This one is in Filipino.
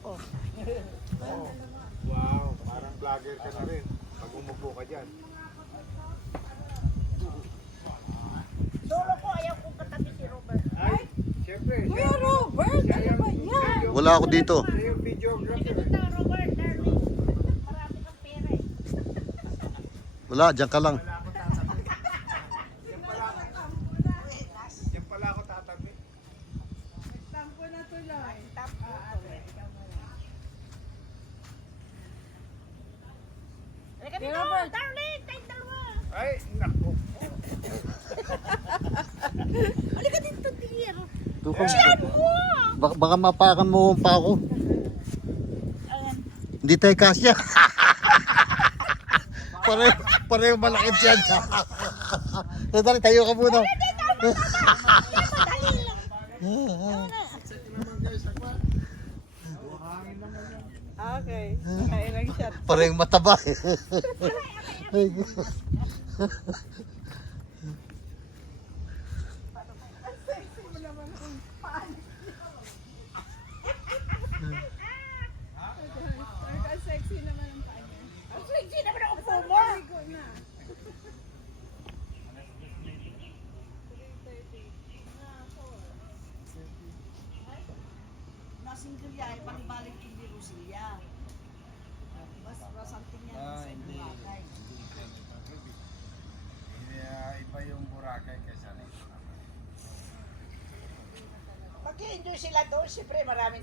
ako. Oh. Wow, parang vlogger ka na rin. Pag umupo ka dyan. Solo ko, ayaw kong katabi si Robert. Ay, siyempre. Kuya Robert, ano ba yan? Wala ako dito. Siya yung videographer. Ito, Robert, darling. Marami kang pera eh. Wala, dyan ka lang. Wala ako tatabi. Yan pala ako tatabi. Tampo na tuloy. Tap ko. Ikaw muna. Halika dito, Robert. darling. Tayong dalawa. Ay, naku. Halika dito, dear. Tukang, Diyan mo. baka mapakan mo pa ako. Ayan. Hindi tayo kasya. Pareho malaki dyan. Dali, tayo ka muna. Madali lang. Okay, nakailang shot. Parehong mataba. Ang sexy naman ang kanya. Ang sexy naman ako po mo. Ligo na. Nasinggol yan, panibalik yung di Rosia. Mas something yan sa Boracay. Iba yung Boracay kaysa nito. Mag-i-enjoy sila doon, siyempre maraming